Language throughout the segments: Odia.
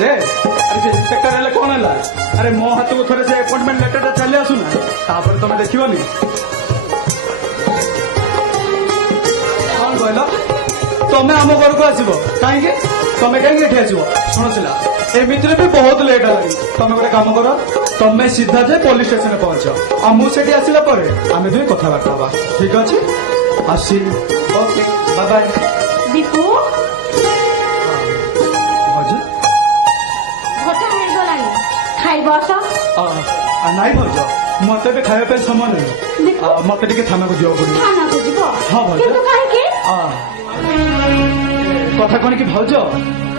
ଯେ ଆରେ ସେ ଇନ୍ସପେକ୍ଟର ହେଲେ କଣ ହେଲା? ଆରେ ମୋ ହାତକୁ ଥରେ ସେ ଆପଏଣ୍ଟମେଣ୍ଟ ଲେଟରଟା ଚାଲି ଆସୁନା, ତାପରେ ତମେ ଦେଖିବନି। କଣ କହିଲ? ତମେ ଆମ ଘରକୁ ଆସିବ? କାହିଁକି? ତମେ କାହିଁକି ଏଠି ଆସିବ? ଶୁଣୁଥିଲା ଏମିତିରେ ବି ବହୁତ ଲେଟ୍ ହେଲାଣି। ତମେ ଗୋଟେ କାମ କର, ତମେ ସିଧା ଯାଇ ପୋଲିସ ଷ୍ଟେସନରେ ପହଞ୍ଚ, ଆଉ ମୁଁ ସେଠି ଆସିଲା ପରେ ଆମେ ଦୁଇ କଥାବାର୍ତ୍ତା ହବା। ଠିକ ଅଛି? ଆସି ଓକେ, ବାଏ ବାଏ। ଦୀପୁ ଭାଉଜ ଗୋଟା ହେଇଗଲାଣି, ଖାଇବ ଆସ। ନାଇଁ ଭାଉଜ, ମତେ ଏବେ ଖାଇବା ପାଇଁ ସମୟ ନାହିଁ। ମତେ ଟିକେ ଥାନାକୁ ଯିବାକୁ ପଡିବ। ଥାନାକୁ ଯିବ? ହଁ ଭାଉଜ। କିନ୍ତୁ କାହିଁକି? କଥା କଣ କି ଭାଉଜ,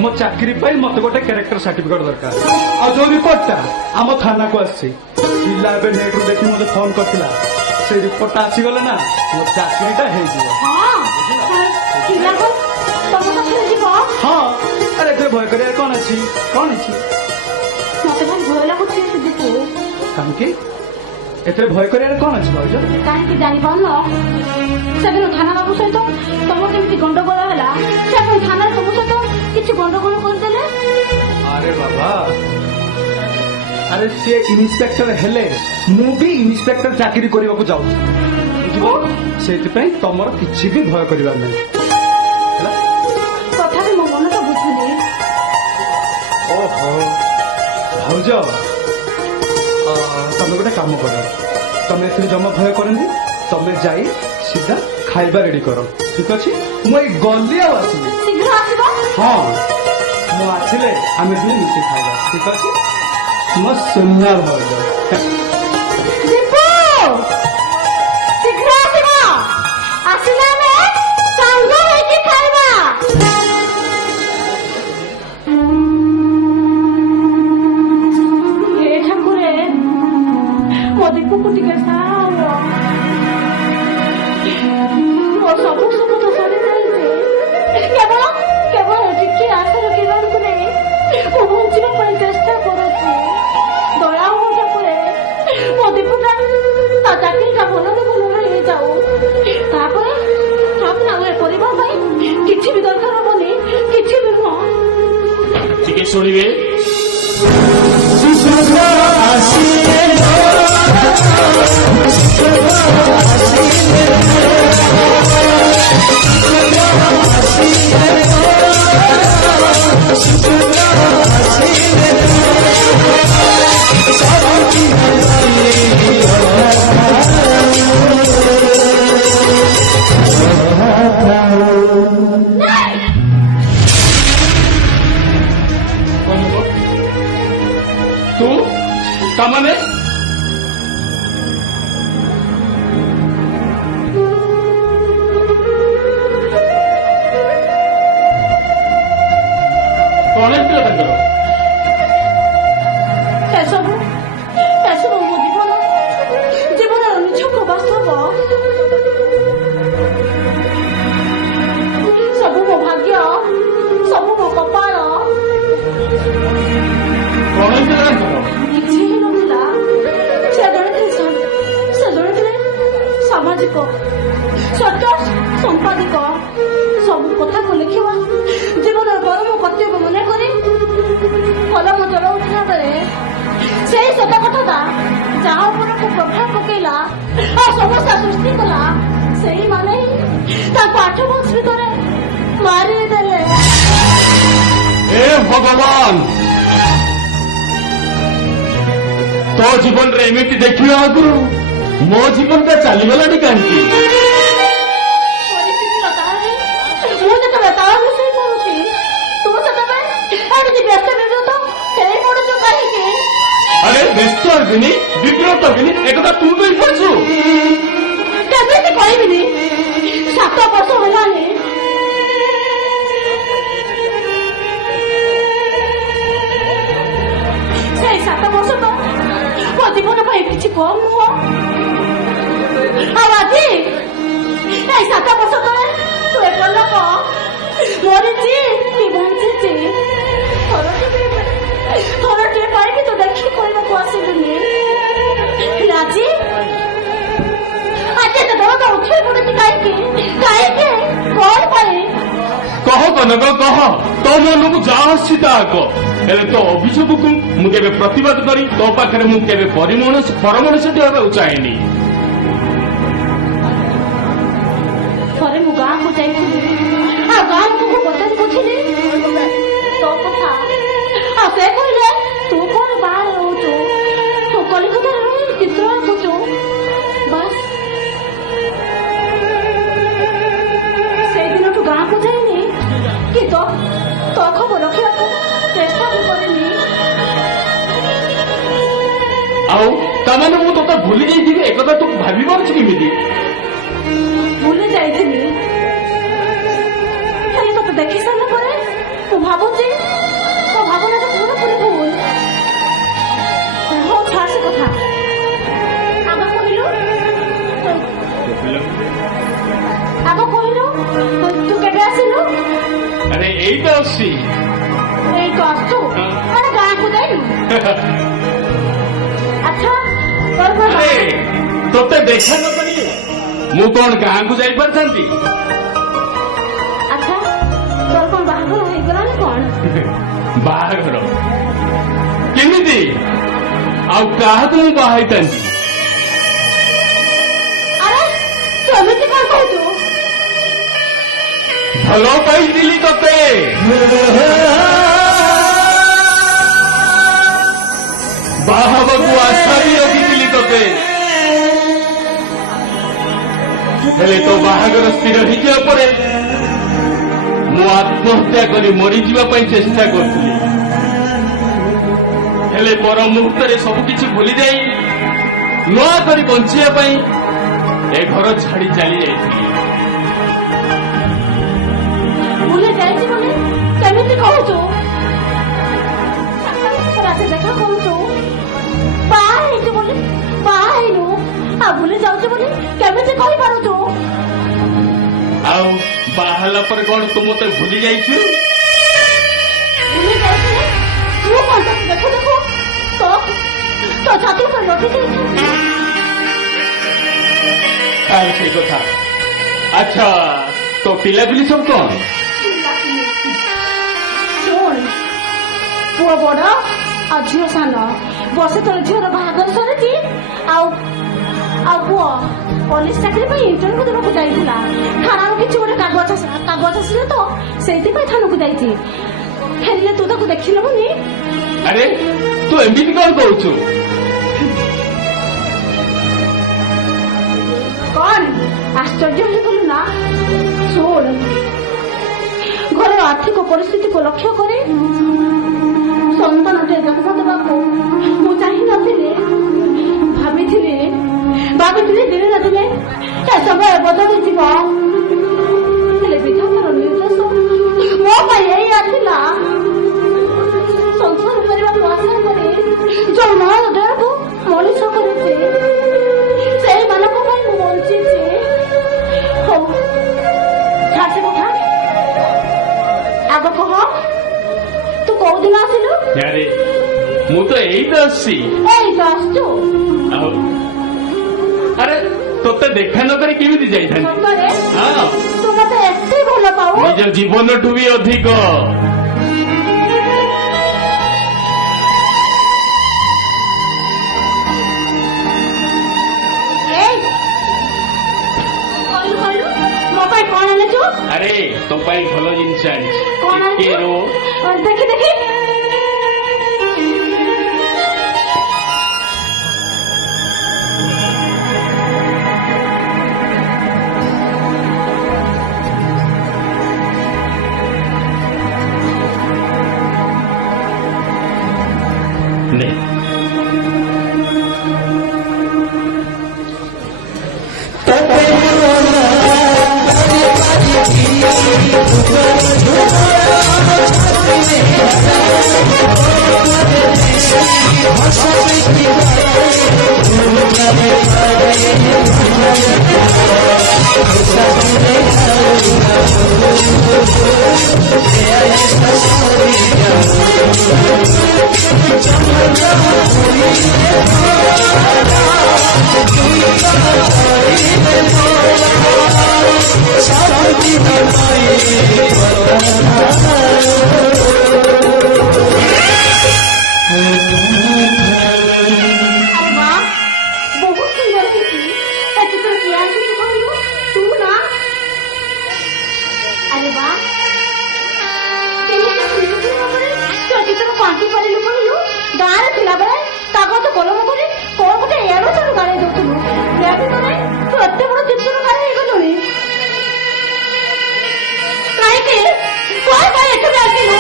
ମୋ ଚାକିରି ପାଇଁ ମତେ ଗୋଟେ କ୍ୟାରେକ୍ଟର ସାର୍ଟିଫିକେଟ ଦରକାର। ଆଉ ଯୋଉ ରିପୋର୍ଟଟା ଆମ ଥାନାକୁ ଆସିଛି, ପିଲା ଏବେ ନେଟରୁ ଦେଖି ମତେ ଫୋନ କରିଥିଲା। ସେ ରିପୋର୍ଟଟା ଆସିଗଲେ ନା ମୋ ଚାକିରିଟା ହେଇଯିବ। ହଁ ପିଲାକୁ ତମ ପାଖରେ ଯିବ? ହଁ, ଆରେ ଏଥିରେ ଭୟ କରିବାର କଣ ଅଛି? କଣ ଅଛି? ମତେ ଭାରି ଭୟ ଲାଗୁଛି ଦୀପୁ। କାହିଁକି? ଏଥିରେ ଭୟ କରିବାର କଣ ଅଛି ଭାଉଜ? କାହିଁକି ଜାଣିପାରୁନ? ସେଦିନ ଥାନା ବାବୁ ସହିତ ତମର କେମିତି ଗଣ୍ଡଗୋଳ ହେଲା, ସେ ପୁଣି ଥାନାରେ ତମ ସହିତ କିଛି ଗଣ୍ଡଗୋଳ କରିଦେଲେ। ଆରେ ବାବା, ଆରେ ସିଏ ଇନ୍ସପେକ୍ଟର ହେଲେ, ମୁଁ ବି ଇନ୍ସପେକ୍ଟର ଚାକିରି କରିବାକୁ ଯାଉଛି, ବୁଝିବ? ସେଇଥିପାଇଁ ତମର କିଛି ବି ଭୟ କରିବାର ନାହିଁ। ତଥାପି ମୋ ମନଟା ବୁଝୁନି। ଓହୋ ଭାଉଜ, ତମେ ଗୋଟେ କାମ କର, ତମେ ଏଥିରେ ଜମା ଭୟ କରନି। ତମେ ଯାଇ ସିଧା ଖାଇବା ରେଡି କର। ଠିକ ଅଛି? ମୁଁ ଏଇ ଗଲି ଆଉ ଆସିଲି। ଶୀଘ୍ର ଆସିବ। ହଁ, ମୁଁ ଆସିଲେ ଆମେ ଦୁଇ ମିଶି ଖାଇବା। ଠିକ ଅଛି? ମୋ ସୁନା ଭାଉଜ। ଦୀପୁ ଶୀଘ୍ର ଆସିବ, ଆସିଲେ ଆମେ ସାଙ୍ଗ ହେଇକି ଖାଇବା। ହେ ଠାକୁରେ, ମୋ ଦୀପୁକୁ ଟିକେ ସାର। ମୋ ସବୁ ସୁଖ ତ ସରିଯାଇଛି, କେବଳ କେବଳ ଟିକେ ଆଶାର କିରଣକୁ ନେଇ ମୁଁ ବଞ୍ଚିବା ପାଇଁ ଚେଷ୍ଟା କରୁଛି। ଦୟା ହଉ ଠାକୁରେ, ମୋ ଦୀପୁଟା ତା ଚାକିରିଟା ଭଲରେ ଭଲରେ ହେଇଯାଉ। ତାପରେ ଆମର ପରିବାର ପାଇଁ କିଛି ବି ଦରକାର ହବନି, କିଛି ବି ନୁହଁ। ଟିକେ ଶୁଣିବେ। ତୁ ତାମାନେ କଣ ହେଇଥିଲା ତାଙ୍କର? ଏସବୁ ମୋ ଜୀବନର ନିଛକ ବାସ୍ତବ। ସବୁ ମୋ ଭାଗ୍ୟ, ସବୁ ମୋ କପାଳ। କଣ ହେଇଥିଲା ତାଙ୍କର? କିଛି ହିଁ ନଥିଲା। ସେ ଜଣେ ଥିଲେ ସାମାଜିକ ସତ୍ୟ ସମ୍ପାଦିକ। ସବୁ କଥାକୁ ଲେଖିବା ଜୀବନର ପରମ କର୍ତ୍ତବ୍ୟ ମନେ କରି କଲମ ଚଳାଉଥିଲା ବେଳେ ସେଇ ସତ କଥାଟା ଯାହା ଉପରକୁ ପ୍ରଭାବ ପକେଇଲା ଆଉ ସମସ୍ୟା ସୃଷ୍ଟି କଲା, ସେଇମାନେ ହିଁ ତାଙ୍କୁ 8 ବର୍ଷ ଭିତରେ ମାରିଦେଲେ। ଏ ଭଗବାନ, ତୋ ଜୀବନରେ ଏମିତି ଦେଖିବା ଆଗରୁ ମୋ ଜୀବନଟା ଚାଲିଗଲାଣି କାହିଁକି? ମୁଁ ଯେତେବେଳେ ତାର ରୋଷେଇ କରୁଛି, ତୁ ସେତେବେଳେ ଏମିତି ବ୍ୟସ୍ତ ବିବ୍ରତ ହେଇ ପଡୁଛୁ କାହିଁକି? ଆରେ ବ୍ୟସ୍ତ ହେବିନି, ବିବ୍ରତ ହେବିନି, ଏକଥା ତୁ ବି ବୁଝୁ। କେମିତି କହିବିନି? 7 ବର୍ଷ ହେଲାଣି ସେଇ 7 ବର୍ଷ ତ ମୋ ଜୀବନ ପାଇଁ କିଛି କମ୍ ନୁହଁ। ଆଉ ଆଜି এই 7 ବର୍ଷ ତଳେ ତୁ ଏକ ଲୋକ ମରିଛି କି ବଞ୍ଚିଛି ଥରଟିଏ ପାଇକି ତୁ ଦେଖି କହିବାକୁ ଆସିଲୁନି। ଆଜି ଏତେ ଦରଦ ଉଠେଇ ପଡୁଛି କାହିଁକି? କଣ ପାଇଁ? କହ କନକ କହ। तो मन को जहाँ आसी हेले तो अभियोग को मुझे प्रतिवाद करी तो पाखे मुझे परमनिषेध होगा चाहेनी ଥରେ ମୁଁ ଗାଁକୁ ଯାଇଥିଲି ଆଉ ଗାଁ ଲୋକଙ୍କୁ ପଚାରି ବୁଝିଲି ତୋ କଥା ଆଉ ସେ କହିଲେ ତୁ କଣ ବାହାରେ ରହୁଛୁ ତୁ କଲିକତାରେ ରହି ଚିତ୍ର ଆଙ୍କୁଛୁ ବାସ୍ ସେଇଦିନଠୁ ଗାଁକୁ ଯାଇନି କି ତୋ ଖବର ରଖିବାକୁ ଚେଷ୍ଟା ବି କରିନି ଆଉ ତାମାନେ ମୁଁ ତୋତେ ଭୁଲି ଯାଇଥିଲି ଏକଥା ତୁ ଭାବି ପାରୁଛୁ କେମିତି ଭୁଲି ଯାଇଥିଲି ହେଲେ ତତେ ଦେଖି ସାରିଲା ପରେ ମୁଁ ଭାବୁଛି ତୋ ଭାବନାଟା ପୁରାପୁରି ଭୁଲ ହଉ ଛାଡ଼ ସେ କଥା ଆଗ କହିଲୁ ତୁ କେବେ ଆସିଲୁ ଆରେ ଏଇଟା ଅଛି ଏଇ ତ ଆସୁ ଆରେ ଗାଁକୁ ଯାଇନୁ ଆଚ୍ଛା ଆରେ ତୋତେ ଦେଖା ନ କରି ମୁଁ କଣ ଗାଁକୁ ଯାଇପାରିଥାନ୍ତି ଆଚ୍ଛା ତୋର କଣ ବାହାଘର ହେଇଗଲାଣି କଣ ବାହାଘର କେମିତି ଆଉ କାହାକୁ ମୁଁ ବାହା ହେଇଥାନ୍ତି ଆରେ ତୁ ଏମିତି କଣ କହୁଛୁ ଭଲ ପାଇଥିଲି ତତେ ବାହା ହେବାକୁ ଆଶା ବି ରଖିଥିଲି ତତେ ହେଲେ ତୋ ବାହାଘର ସ୍ଥିର ହେଇଯିବା ପରେ ମୁଁ ଆତ୍ମହତ୍ୟା କରି ମରିଯିବା ପାଇଁ ଚେଷ୍ଟା କରୁଥିଲି ହେଲେ ପର ମୁହୂର୍ତ୍ତରେ ସବୁକିଛି ଭୁଲିଯାଇ ନୂଆ କରି ବଞ୍ଚିବା ପାଇଁ ଏ ଘର ଛାଡ଼ି ଚାଲି ଯାଇଥିଲି ଭୁଲି ଯାଇଛି ବୋଲି କେମିତି କହୁଛୁ ରାତି ଦେଖା କରୁଛୁ ବାହା ହେଇଛୁ ବୋଲି ବାହା ହେଇନୁ ଆଉ ଭୁଲି ଯାଉଛୁ ବୋଲି କେମିତି କହିପାରୁଛୁ ଆଉ ବାହା ହେଲା ପରେ କଣ ତୁ ମତେ ଭୁଲି ଯାଇଛୁ ଭୁଲି ଯାଇଥିଲି ତୁ କଣ ଦେଖୁ ଦେଖୁ ତୋ ଛାତି ଉପରେ ରଖିଦେଇଛୁ କାହିଁ ସେଇ କଥା ଆଚ୍ଛା ତୋ ପିଲାପିଲି ସବୁ କଣ ଶୁଣ ପୁଅ ବଡ ଆଉ ଝିଅ ସାନ ବର୍ଷେ ତଳେ ଝିଅର ବାହାଘର ସରିଛି ଆଉ ପୁଅ ପୋଲିସ ଚାକିରି ପାଇଁ ଇଣ୍ଟରଭ୍ୟୁ ଦେବାକୁ ଯାଇଥିଲା ଥାନାରୁ କିଛି ଗୋଟେ କାଗଜ ଆସିଲେ ତ ସେଇଥିପାଇଁ ଥାନାକୁ ଯାଇଛି ଫେରିଲେ ତୁ ତାକୁ ଦେଖିଲୁନି ଆରେ ତୁ ଏମିତି କଣ କହୁଛୁ କଣ ଆଶ୍ଚର୍ଯ୍ୟ ହେଇଗଲୁ ନା ଶୁଣ ଘରର ଆର୍ଥିକ ପରିସ୍ଥିତିକୁ ଲକ୍ଷ୍ୟ କରି ସନ୍ତାନଟେ ଜନ୍ମ ଦେବାକୁ ମୁଁ ଚାହିଁନଥିଲି ଭାବିଥିଲି ଦିନେ ନା ଦିନେ ଏ ସମୟ ବଦଳିଯିବ ହେଲେ ବିଧାତାର ନିର୍ଦ୍ଦେଶ ମୋ ପାଇଁ ଏଇଆ ଥିଲା ସଂସାର କରିବାକୁ ଆଶା କରି ଯୋଉ ମା ହୃଦୟକୁ ମଣିଷ କରୁଛି ସେଇମାନଙ୍କ ପାଇଁ ମୁଁ ବଞ୍ଚିଛି ହଉ ଛାଡି କଥା ଆଗ କହ ତୁ କୋଉଦିନ ଆସିଲୁ ଆରେ ମୁଁ ତ ଏଇତ ଆସିଛି ଏଇତ ଆସୁଛୁ ଆଉ ଆରେ ତୋତେ ଦେଖା ନ କରି କେମିତି ଯାଇଥାନ୍ତି ସତରେ ହଁ ତୁ ମତେ ଏତେ ଭଲ ପାଉ ନିଜ ଜୀବନଠୁ ବି ଅଧିକ କହିଲୁ ମୋ ପାଇଁ କଣ ଆଣିଛୁ ଆରେ ତୋ ପାଇଁ ଭଲ ଜିନିଷ ଆଣିଛି କଣ ଟିକେ ଆଣିଛୁ ରୋ ଦେଖି ନେ Sorry, ଭାଙ୍ଗି ପାରିଲୁ କହିଲୁ? ଗାଁରେ ଥିଲାବେଳେ କାଗଜ କଲମ କରି କଣ ଗୋଟେ ଏଡୁ ତେଡୁ ଗାଳେଇ ଦଉଥିଲୁ। ୟା ଭିତରେ ତୁ ଏତେ ବଡ ଚିତ୍ର ଗାଳି ହେଇଗଲୁଣି କାହିଁକି? କଣ ପାଇଁ ଏଠିକି ଆସିଲୁ?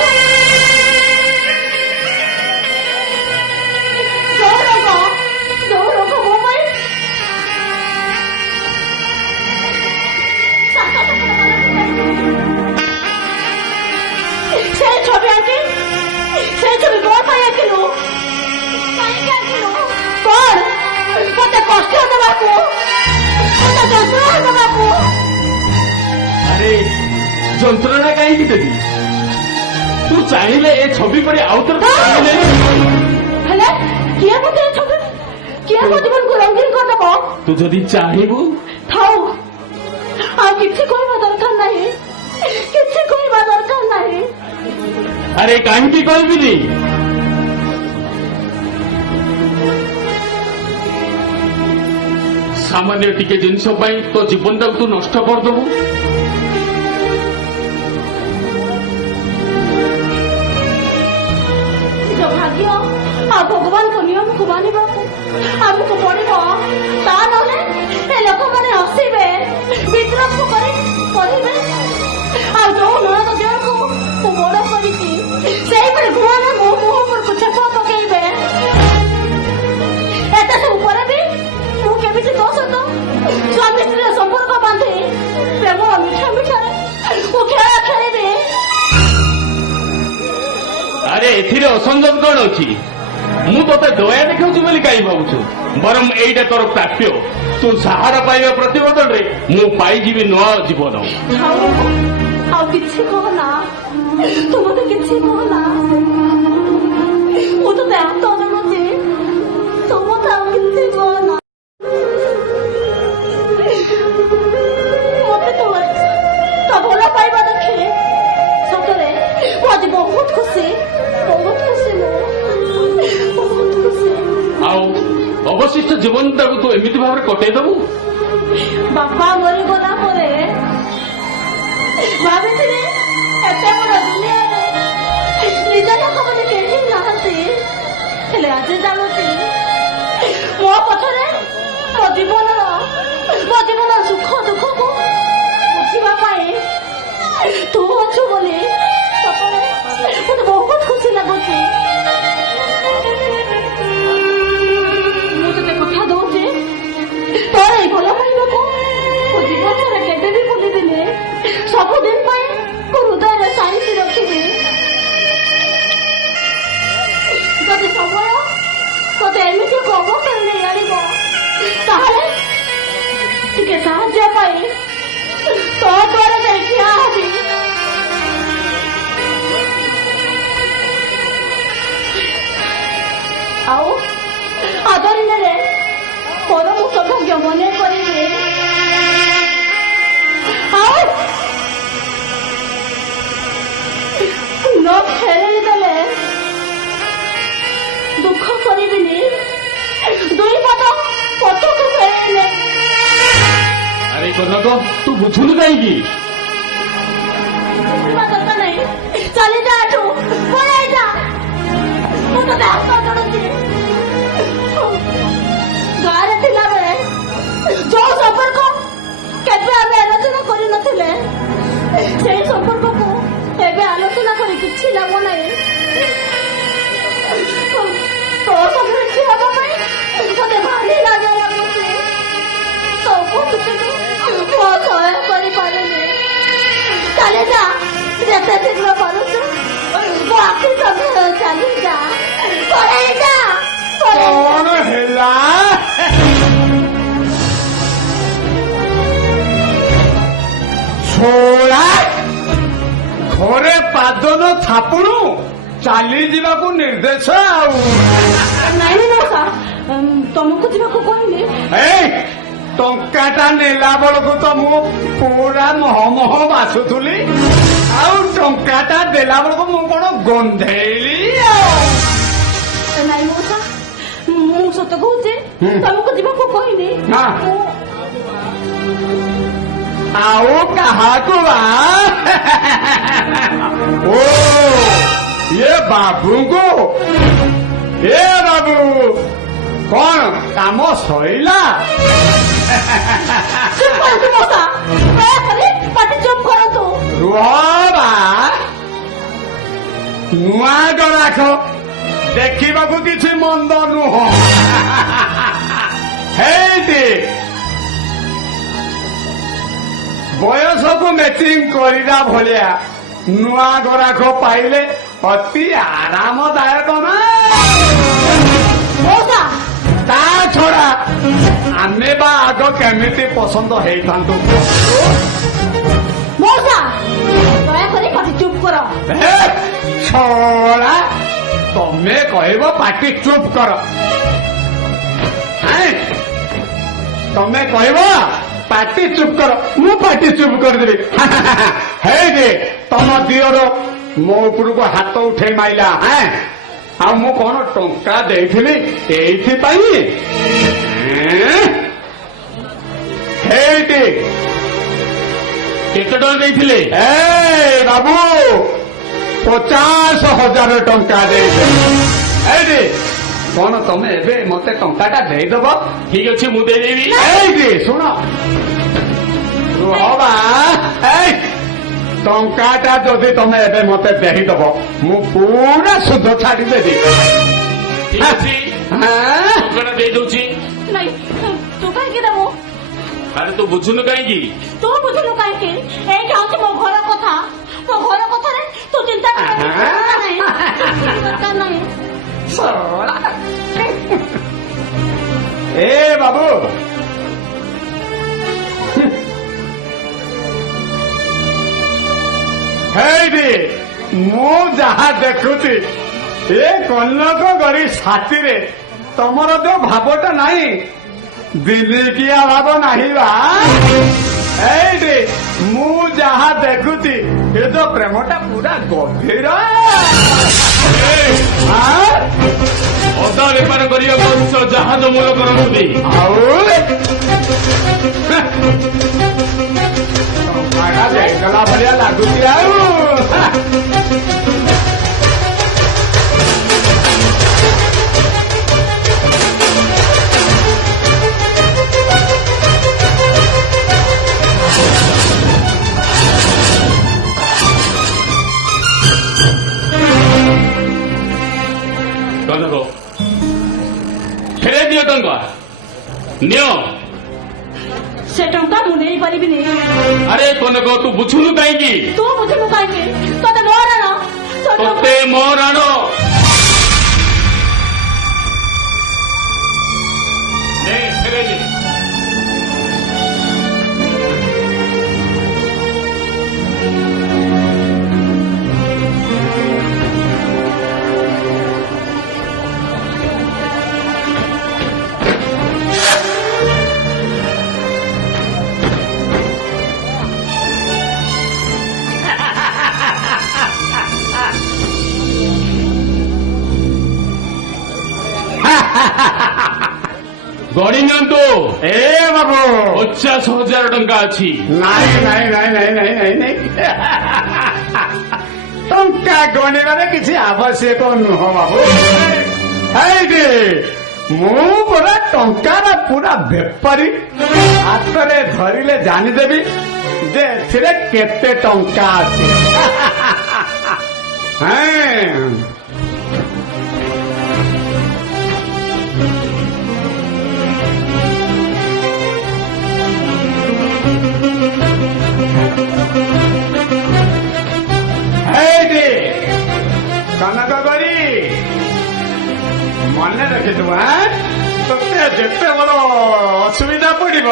ଯୋଉ ରୋଗ ମୋ ପାଇଁ সেই ছবি আঁকি সেই ছবি কଣ ପାଇଁ ଆଙ୍କିଲୁ? କାହିଁକି ଆଙ୍କିଲୁ? କଣ ମତେ କଷ୍ଟ ଦେବାକୁ, ମତେ ଯନ୍ତ୍ରଣା ଦେବାକୁ? ଆରେ ଯନ୍ତ୍ରଣା କାହିଁକି ଦେବି? ତୁ ଚାହିଁଲେ ଏ ଛବି କରି ଆଉ ଥରେ ହେଲେ କିଏ ମତେ ଏ ଛବି, କିଏ ମୋ ଜୀବନକୁ ରଙ୍ଗୀନ କରିଦେବ? ତୁ ଯଦି ଚାହିଁବୁ ଥାଉ, ଆଉ କିଛି କହିବା ଦରକାର ନାହିଁ, କିଛି କହିବା ଦରକାର ନାହିଁ। ଆରେ କାହିଁକି କହିବିନି? ସାମାନ୍ୟ ଟିକେ ଜିନିଷ ପାଇଁ ତୋ ଜୀବନଟାକୁ ତୁ ନଷ୍ଟ କରିଦେବୁ? ନିଜ ଭାଗ୍ୟ ଆଉ ଭଗବାନଙ୍କ ନିୟମକୁ ମାନିବାକୁ ଆମକୁ ପଡିବ। ତା ନହେଲେ ଏ ଲୋକମାନେ ହସିବେ, ବିଦ୍ରୋହ କରି କହିବେ ଆଉ ଯୋଉ ନଣଦ ଝିଅକୁ ମୁଁ ବଡ କରିଛି ସେଇଭଳି ଘୁଆରେ ମୋ ମୁହଁ ଉପରକୁ ଛେପ ପକେଇବେ। ଏତେ ସବୁ ପରେ ବି ମୁଁ କେମିତି ତୋ ସହିତ ସ୍ୱାମୀ ସ୍ତ୍ରୀର ସମ୍ପର୍କ ବାନ୍ଧି ପ୍ରେମର ମିଠା ମିଠାରେ ମୁଁ ଖେଳ ଖେଳିବି। ଆରେ ଏଥିରେ ଅସଂଯୋଗ କଣ ଅଛି? ମୁଁ ତୋତେ ଦୟା ଦେଖାଉଛି ବୋଲି କାହିଁ ଭାବୁଛୁ? ବରଂ ଏଇଟା ତୋର ପ୍ରାପ୍ୟ। ତୁ ସାହାରା ପାଇବା ପ୍ରତିବଦଳରେ ମୁଁ ପାଇଯିବି ନୂଆ ଜୀବନ। ଆଉ କିଛି କହନା, ତୁ ମତେ କିଛି କହନା। ମୁଁ ତତେ ହାତ ଜଣୁଛି, ତୁ ମତେ ଆଉ କିଛି କହନା। ମତେ ତୋ ଭଲ ପାଇବା ଦେଖି ସତରେ ମୁଁ ଆଜି ବହୁତ ଖୁସି, ବହୁତ ଖୁସି, ବହୁତ ଖୁସି। ଆଉ ଅବଶିଷ୍ଟ ଜୀବନଟାକୁ ତୁ ଏମିତି ଭାବରେ କଟେଇଦବୁ? ବାପା ମରିଗଲା ପରେ ଭାବିଥିଲି ଏତେ ବଡ ଦୁନିଆରେ ନିଜ ଲୋକ ବୋଲି କେହି ନାହାନ୍ତି, ହେଲେ ଆଜି ଜାଣୁଛି ମୋ ପଛରେ ମୋ ଜୀବନର ସୁଖ ଦୁଃଖକୁ ବୁଝିବା ପାଇଁ ତୁ ଅଛୁ ବୋଲି ସତରେ ମତେ ବହୁତ ଖୁସି ଲାଗୁଛି। ମୁଁ ତତେ କଥା ଦଉଛି, ତୋର ଏଇ ଭଲ ପାଇବାକୁ ମୋ ଜୀବନ ସାରା କେବେ ବି ଭୁଲିବିନି। ସବୁଦିନ ପାଇଁ ମୋ ହୃଦୟରେ ସାଇତି ରଖିବି। ଯଦି ସମୟ ତତେ ଏମିତି ଏକ ଅବସ୍ଥାରେ ନେଇ ଆଣିବ ତାହେଲେ ଟିକେ ସାହାଯ୍ୟ ପାଇଁ ତୋ ଦ୍ୱାରା ଯାଇ ଠିଆ ହେବି। ଆଉ ଆଦରିଣରେ ପରମ ସୌଭାଗ୍ୟ ମନେ କରିବି। ଆଉ ନ ଫେରେଇ ଦେଲେ ଦୁଃଖ କରିବିନି, ଦୁଇ ପାଦ ପଛକୁ ଫେରେଇଲେ। ଆରେ କନକ, ତୁ ବୁଝୁନୁ କାହିଁକି? ଦରକାର ନାହିଁ, ଚାଲିଯା ଏଠୁ, ପଳେଇ ଯା। ମୁଁ ତତେ ହାତ ଜଣୁଛି। ଗାଁରେ ଥିଲାବେଳେ ଯୋଉ ସମ୍ପର୍କ କେବେ ଆମେ ଆଲୋଚନା କରିନଥିଲେ ସେଇ ସମ୍ପର୍କକୁ ଏବେ ଆଲୋଚନା କରି କିଛି ଲାଭ ନାହିଁ। ତୋ ସାଙ୍ଗରେ ଠିଆ ହେବା ପାଇଁ ମତେ ଭାରି ଲାଜ ଲାଗୁଛି। ତୋ ଉପସ୍ଥିତିକୁ ମୁଁ ସହ୍ୟ କରିପାରୁନି। ଚାଲିଯା, ଯେତେ ଶୀଘ୍ର ପାରୁଛୁ ମୋ ଆଖି ସାମ୍ନାରେ ଚାଲିଯା, ପଳେଇ ଯା। କଣ ହେଲା? ଛୋଳା ଘରେ ପାଦ ନ ଥାପୁଣୁ ଚାଲିଯିବାକୁ ନିର୍ଦ୍ଦେଶ। ଆଉ ନାଇଁ ମଉସା, ତମକୁ ଯିବାକୁ କହିଲି। ଏଇ ଟଙ୍କାଟା ନେଲା ବେଳକୁ ତ ମୁଁ ପୁରା ମହ ବାସୁଥିଲି, ଆଉ ଟଙ୍କାଟା ଦେଲା ବେଳକୁ ମୁଁ କଣ ଗନ୍ଧେଇଲି? ନାଇଁ ମଉସା, ମୁଁ ସତ କହୁଛି, ତମକୁ ଯିବାକୁ କହିଲି। ଆଉ କାହାକୁ ବା? ଓ ଏ ବାବୁଙ୍କୁ ଏ ବାବୁ କଣ କାମ ସଇଲା? ଚୁପ୍ କରନ୍ତୁ ମଉସା, ଦୟାକରି ପାଟି ଚୁପ୍ କରନ୍ତୁ। ରୁହ ବା ନୂଆ ଗରାଖ ଦେଖିବାକୁ କିଛି ମନ୍ଦ ନୁହଁ। ହେଇଟି ବୟସକୁ ମ୍ୟାଚିଂ କରିବା ଭଳିଆ ନୂଆ ଗରାଖ ପାଇଲେ ଅତି ଆରାମଦାୟକ ନା। ମଉସା ତା ଛଡା ଆମେ ବା ଆଗ କେମିତି ପସନ୍ଦ ହେଇଥାନ୍ତୁ? ମଉସା ଦୟାକରି ପାଟି ଚୁପ୍ କର। ହେ, ଛଡ଼ା ତମେ କହିବ ପାଟି ଚୁପ୍ କର। ହେଁ? ତମେ କହିବ ପାଟି ଚୁପ୍ କର, ମୁଁ ପାଟି ଚୁପ୍ କରିଦେବି। ହେଇଟି ତମ ଦିଅର ମୋ ଉପରକୁ ହାତ ଉଠେଇ ମାଇଲା। ହେଁ, ଆଉ ମୁଁ କଣ ଟଙ୍କା ଦେଇଥିଲି ଏଇଥିପାଇଁ? ହେଇଟି କେତେ ଟଙ୍କା ଦେଇଥିଲେ? ଏ ବାବୁ 50,000 ଟଙ୍କା ଦେଇଥିଲି। ଏଇଠି କଣ ତମେ ଏବେ ମତେ ଟଙ୍କାଟା ଦେଇଦବ? ଠିକ ଅଛି ମୁଁ ଦେଇଦେବି। ଏଇଠି ଶୁଣ ରୁହ ବା, ଏଇ ଟଙ୍କାଟା ଯଦି ତମେ ଏବେ ମତେ ଦେଇଦବ ମୁଁ ପୁରା ସୁଧ ଛାଡ଼ିଦେବି। ଠିକ ଅଛି ହାଁ? ଟଙ୍କାଟା ଦେଇଦଉଛି। ନାଇଁ ତୁ କାହିଁକି ଦେବୁ? ଆରେ ତୁ ବୁଝୁନୁ କାହିଁକି? ତୁ ବୁଝିଲୁ କାହିଁକି? ଏଇଟା ହଉଛି ମୋ ଘର କଥା। ମୋ ଘର କଥାରେ ତୁ ଚିନ୍ତା କରିବା ଦରକାର ନାହିଁ। ଏ ବାବୁ ହେଇଟି ମୁଁ ଯାହା ଦେଖୁଛି ଏ କନକ ଗରି ସାଥିରେ ତମର ଯୋଉ ଭାବଟା ନାହିଁ ଦିନିକିଆ ଭାବ ନାହିଁ ବା। এইটি ମୁଁ ଯାହା ଦେଖୁଛି ଏ ତ ପ୍ରେମଟା ପୁରା ଗଭୀର। ଅଦା ବେପାର କରିବା ବଂଶ ଜାହାଜ ମୂଳ କରନ୍ତି। ଆଉ ଦେଇଗଲା ଭଳିଆ ଲାଗୁଛି ଆଉ। କନକ ଫେରାଇ ଦିଅ ଟଙ୍କା ନିଅ। ସେ ଟଙ୍କା ମୁଁ ନେଇପାରିବିନି। ଆରେ କନକ ତୁ ବୁଝୁନୁ କାହିଁକି? ତୁ ବୁଝିବୁ କାହିଁକି? ତତେ ମୋ ରାଣ ତତେ ମୋ ରାଣ ନେ ଫେରାଇ ଦେ। ଗଣି ନିଅନ୍ତୁ। ଏ ବାବୁ 50,000 ଟଙ୍କା ଅଛି। ନାଇଁ ନାଇଁ ନାଇଁ ନାଇଁ ନାଇଁ ନାଇଁ ନାଇଁ ଟଙ୍କା ଗଣିବାରେ କିଛି ଆବଶ୍ୟକ ନୁହଁ ବାବୁ। ହେଇଟି ମୁଁ ପୁରା ଟଙ୍କାର ପୁରା ବେପାରୀ। ହାତରେ ଧରିଲେ ଜାଣିଦେବି ଯେ ଏଥିରେ କେତେ ଟଙ୍କା ଅଛି। ହଁ ହେଇଟି କନକ ଗରି ମନେ ରଖିଥିବୁ। ତତେ ଯେତେବେଳେ ଅସୁବିଧା ପଡିବ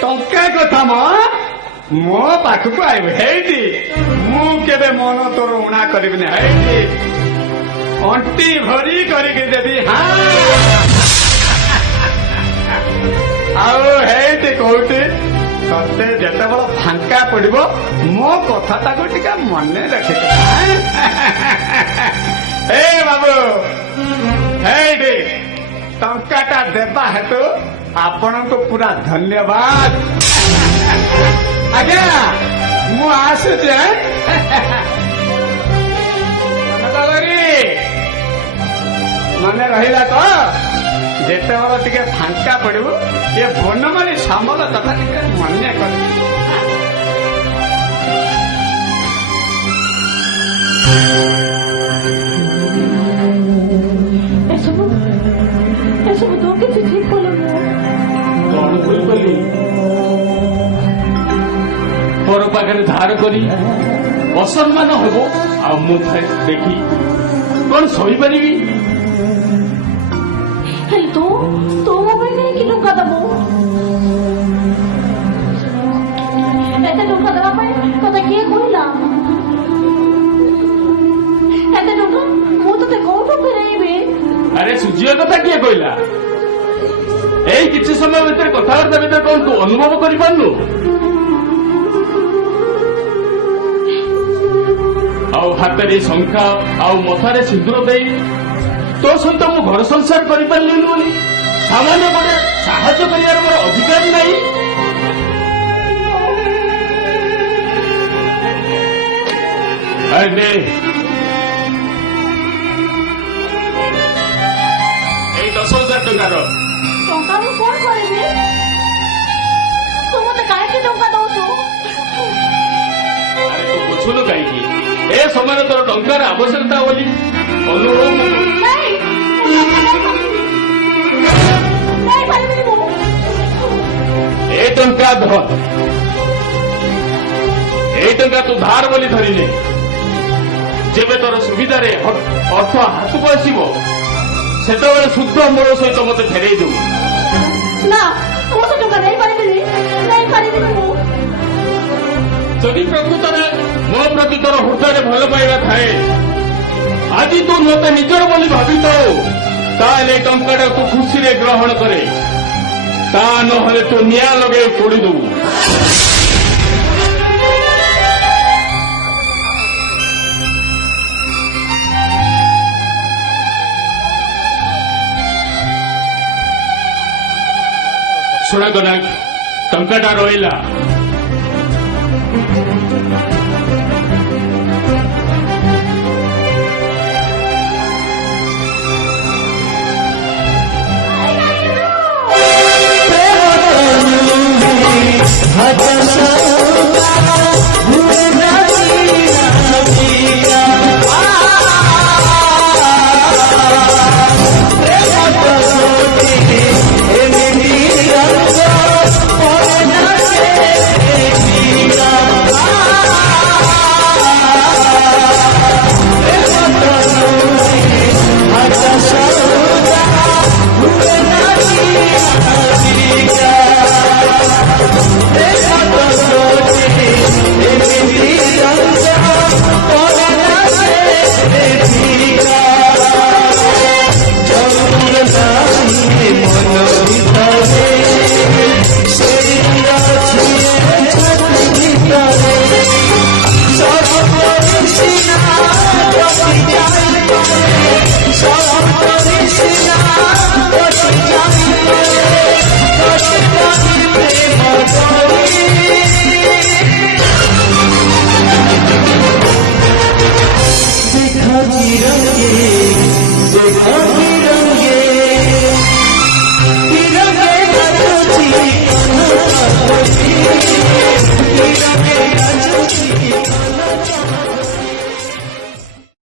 ଟଙ୍କା କଥା ମୋ ପାଖକୁ ଆଇବୁ। ହେଇଟି ମୁଁ କେବେ ମନ ତୋର ଉଣା କରିବିନି। ହେଇଟି ଅଣ୍ଟି ଭରି କରିକି ଦେବି। ଆଉ ହେଇଟି କହୁଛି ତତେ ଯେତେବେଳେ ଫାଙ୍କା ପଡିବ ମୋ କଥାଟାକୁ ଟିକେ ମନେ ରଖିଥା। ଏ ବାବୁ ହେଇଟି ଟଙ୍କାଟା ଦେବା ହେତୁ ଆପଣଙ୍କୁ ପୁରା ଧନ୍ୟବାଦ। ଆଜ୍ଞା ମୁଁ ଆସୁଛି। ମନେ ରହିଲା ତ ଯେତେବେଳେ ଟିକେ ଫାଙ୍କା ପଡିବୁ ଏ ବନମାଳି ସାମଲ କଥା ଟିକେ ମନେ କର। ଏସବୁ ତୁ କିଛି ଠିକ କଲୁ କଣ ଭୁଲ କଲି? ପର ପାଖରେ ଧାର କରି ଅସମ୍ମାନ ହବ ଆଉ ମୁଁ ଦେଖି କଣ ସହିପାରିବି? ହେଲେ ତୁ ମୋ ପାଇଁ କାହିଁକି ଟଙ୍କା ଦବୁ? ଏତେ ଟଙ୍କା ଦେବା ପାଇଁ ତତେ କିଏ କହିଲା? ଏତେ ଟଙ୍କା ମୁଁ ତତେ କୋଉଠୁ ଫେରାଇବି? ଆରେ ସୁଝିବା କଥା କିଏ କହିଲା? ଏଇ କିଛି ସମୟ ଭିତରେ କଥାବାର୍ତ୍ତା ଭିତରେ କଣ ତୁ ଅନୁଭବ କରିପାରୁନୁ? ଆଉ ହାତରେ ଶଙ୍ଖା ଆଉ ମଥାରେ ସିନ୍ଦୁର ଦେଇ ତୋ ସହିତ ମୁଁ ଘର ସଂସାର କରିପାରିଲିନି ବୋଲି ସାମାନ୍ୟ ଗୋଟେ ସାହାଯ୍ୟ କରିବାର ମୋର ଅଧିକାର ନାହିଁ? ଆରେ ଏଇ 10,000 ଟଙ୍କାର ଟଙ୍କା ମୁଁ କଣ କରିବି? ତୁ ମତେ କାହିଁକି ଟଙ୍କା ଦଉଛୁ? ଆରେ ତୁ ବୁଝୁନୁ କାହିଁକି? ଏ ସମୟରେ ତୋର ଟଙ୍କାର ଆବଶ୍ୟକତା ବୋଲି ଅନୁଭବ ନାଇଁ ପାରିବିନି ମୁଁ। ଏ ଟଙ୍କା ଧର। এই ଟଙ୍କା ତୁ ଧାର ବୋଲି ଧରିନେ ଯେବେ ତୋର ସୁବିଧାରେ ଅର୍ଥ ହାତକୁ ଆସିବ ସେତେବେଳେ ଶୁଦ୍ଧ ମୂଳ ସହିତ ମତେ ଫେରେଇ ଦେବୁ। ନା ମୁଁ ସେ ଟଙ୍କା ନେଇପାରିବିନି ମୁଁ। ଯଦି ପ୍ରକୃତରେ ମୋ ପ୍ରତି ତୋର ହୃଦୟରେ ଭଲ ପାଇବା ଥାଏ ଆଜି ତୁ ମତେ ନିଜର ବୋଲି ଭାବିଥାଉ ତାହେଲେ ଏ ଟଙ୍କାଟା ତୁ ଖୁସିରେ ଗ୍ରହଣ କରେ, ତା ନହେଲେ ତୁ ନିଆଁ ଲଗେଇ ପୋଡ଼ିଦେବୁ। ଶୁଣ କନକ, ଟଙ୍କାଟା ରହିଲା। तिरंगे